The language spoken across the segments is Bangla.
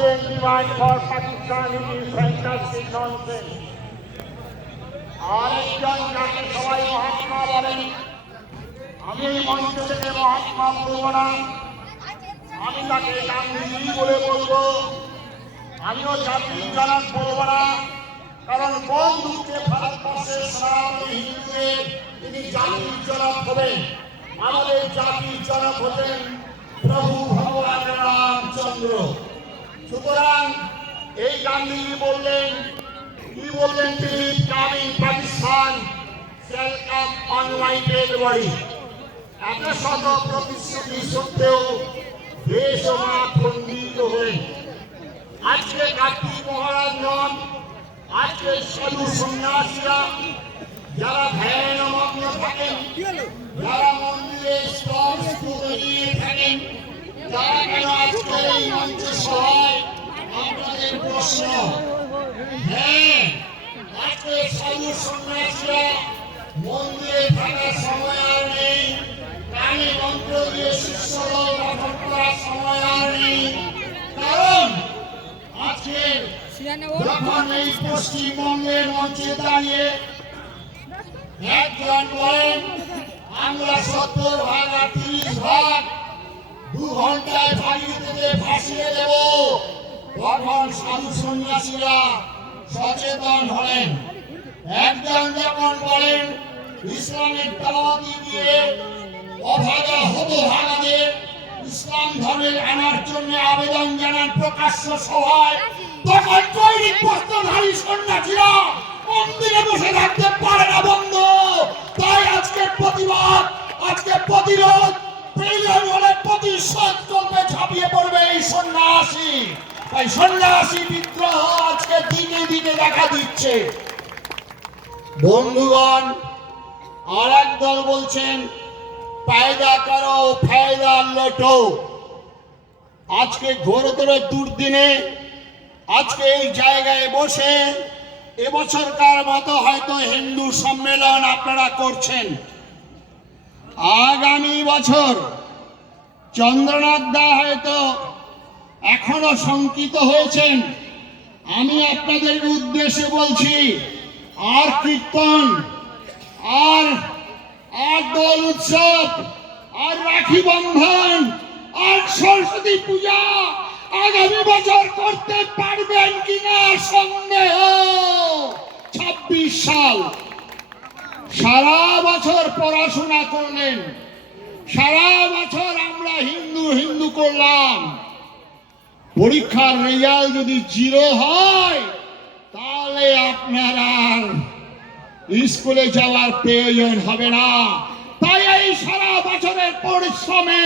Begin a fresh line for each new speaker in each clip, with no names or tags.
being devised for Pakistan it is fantastic nonsense. আরেকজন যাকে সবাই মহাত্মা বলেন আমি এই মঞ্চ থেকে মহাত্মা বলব না আমি তাকে গান্ধীজি বলে বলব আমিও জাতির জনক বলব না কারণ কোন দুঃখে ভারতবর্ষের সনাতনী হিন্দুকে তিনি জাতির জনক হবেন আমাদের জাতির জনক হতেন প্রভু ভগবান রামচন্দ্র সুতরাং এই গান্ধীজি বললেন, কি বললেন তিনি? Coming Pakistan shall come on my dead body এত শত প্রতিশ্রুতি সত্ত্বেও দেশ ও মা খণ্ডিত হয়ে আজকে কার্তিক মহারাজ নন, আজকে সাধু সন্ন্যাসীরা যারা ধ্যান মগ্ন থাকেন, যারা মন্দিরে স্তূপ নিয়ে থাকেন, তারা কেন আজকে এই মঞ্চ সহায় প্রশ্ন হ্যাঁ আজকে সাধু সন্ন্যাসীরা মন্দিরে থাকার সময় আর নেই কানে মন্ত্র দিয়ে শিষ্যদল গঠন করার সময় আর নেই কারণ আজকে যখন এই পশ্চিমবঙ্গের মঞ্চে দাঁড়িয়ে একজন বলেন আমরা সত্তর ভাগ আর তিরিশ ভাগ দু ঘন্টায় ভাসিয়ে দেব তখন সন্ন্যাসীরা সচেতন হলেন। একজন যখন বলেন, ইসলামের তালাবাতি দিয়ে অভাগা হতো ভাগাদের ইসলাম ধর্মের আনার জন্য আবেদন জানান প্রকাশ্য সভায়, তখন কৈরিক বস্ত্রধারী সন্ন্যাসীরা মন্দিরে বসে থাকতে পারে না বন্ধ। তাই আজকে প্রতিবাদ আজকে প্রতিরোধ তাই সন্ন্যাসী বিদ্রোহ আজকে দিনে দিনে দেখা দিচ্ছে। বন্ধুগণ আর দল বলছেন পায়দা করো, ফায়দা লোটো। আজকে ঘোরতর দুর্দিনে, আজকে এই জায়গায় বসে এবছরকার মতো হয়তো হিন্দু সম্মেলন আপনারা করছেন। আগামী বছর চন্দ্রনাথ দা হয়তো এখনও শঙ্কিত হয়েছেন। আমি আপনাদের উদ্দেশ্যে বলছি, আর কীর্তন, আর আর দোল উৎসব, আর রাখি বন্ধন, আর সরস্বতী পূজা আগামী বছর করতে পারবেন কিনা সন্দেহ। ছাব্বিশ সাল। সারা বছর পড়াশোনা করলেন। সারা বছর আমরা হিন্দু হিন্দু করলাম। পরীক্ষার রেজাল্ট যদি জিরো হয়, তাহলে আপনার আর স্কুলে যাওয়ার প্রয়োজন হবে না। তাই এই সারা বছরের পরিশ্রমে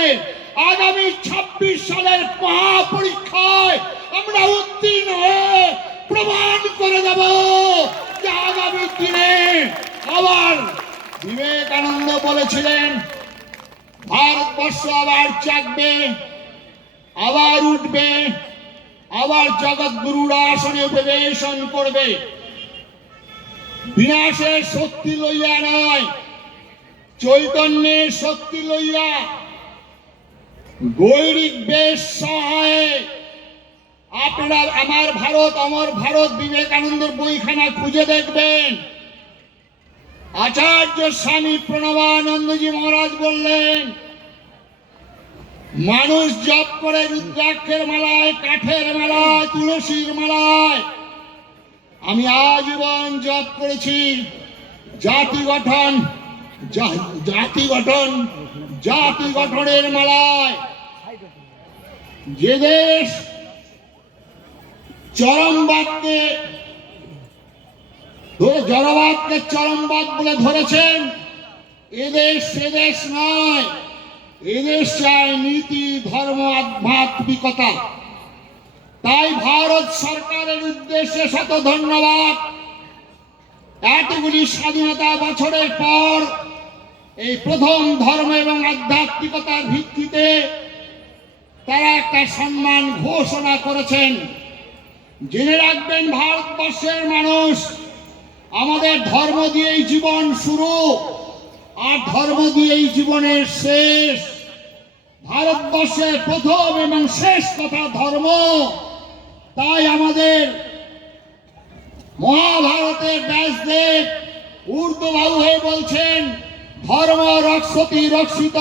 আগামী ছাব্বিশ সালের মহাপরীক্ষায় আমরা উত্তীর্ণ হয়ে প্রমাণ করে দেব যে আগামী দিনে আবার বিবেকানন্দ বলেছিলেন, ভারতবর্ষ আবার জাগবে আবার উঠবে, আবার জগৎগুরুরা আসনে উপবেশন করবে। বিনাশের শক্তি লইয়া নয়, চৈতন্যের শক্তি লইয়া। গৈরিক বেশ সহায়, আপনারা আমার ভারত আমার ভারত, বিবেকানন্দের বইখানা খুঁজে দেখবেন। আচার্য স্বামী প্রণবানন্দজি মহারাজ বললেন মানুষ জপ করে রুদ্রাক্ষের মালায়, কাঠের মালায়, তুলসীর মালায়। আমি আজীবন জপ করেছি। জাতি গঠন জাতি গঠন, জাতি গঠনের মালায়। যে দেশ চরমবাদকে জড়বাদকে চরমবাদ বলে ধরেছেন এদেশ সেদেশ নয়। এদেশ নীতি, ধর্ম, আধ্যাত্মিকতা। তাই ভারত সরকারের উদ্দেশ্যে শত ধন্যবাদ। এতগুলি স্বাধীনতা বছরের পর এই প্রথম ধর্ম এবং আধ্যাত্মিকতার ভিত্তিতে তারা একটা সম্মান ঘোষণা করেছেন। জেনে রাখবেন, ভারতবর্ষের মানুষ আমাদের ধর্ম দিয়েই জীবন শুরু, আর ধর্ম দিয়েই জীবনের শেষ। ভারতবর্ষের প্রথম এবং শেষ কথা ধর্ম।
তাই আমাদের মহাভারতের ব্যাসদেব ঊর্ধ্ববাহু হয়ে বলছেন, ধর্ম রক্ষতি রক্ষিত।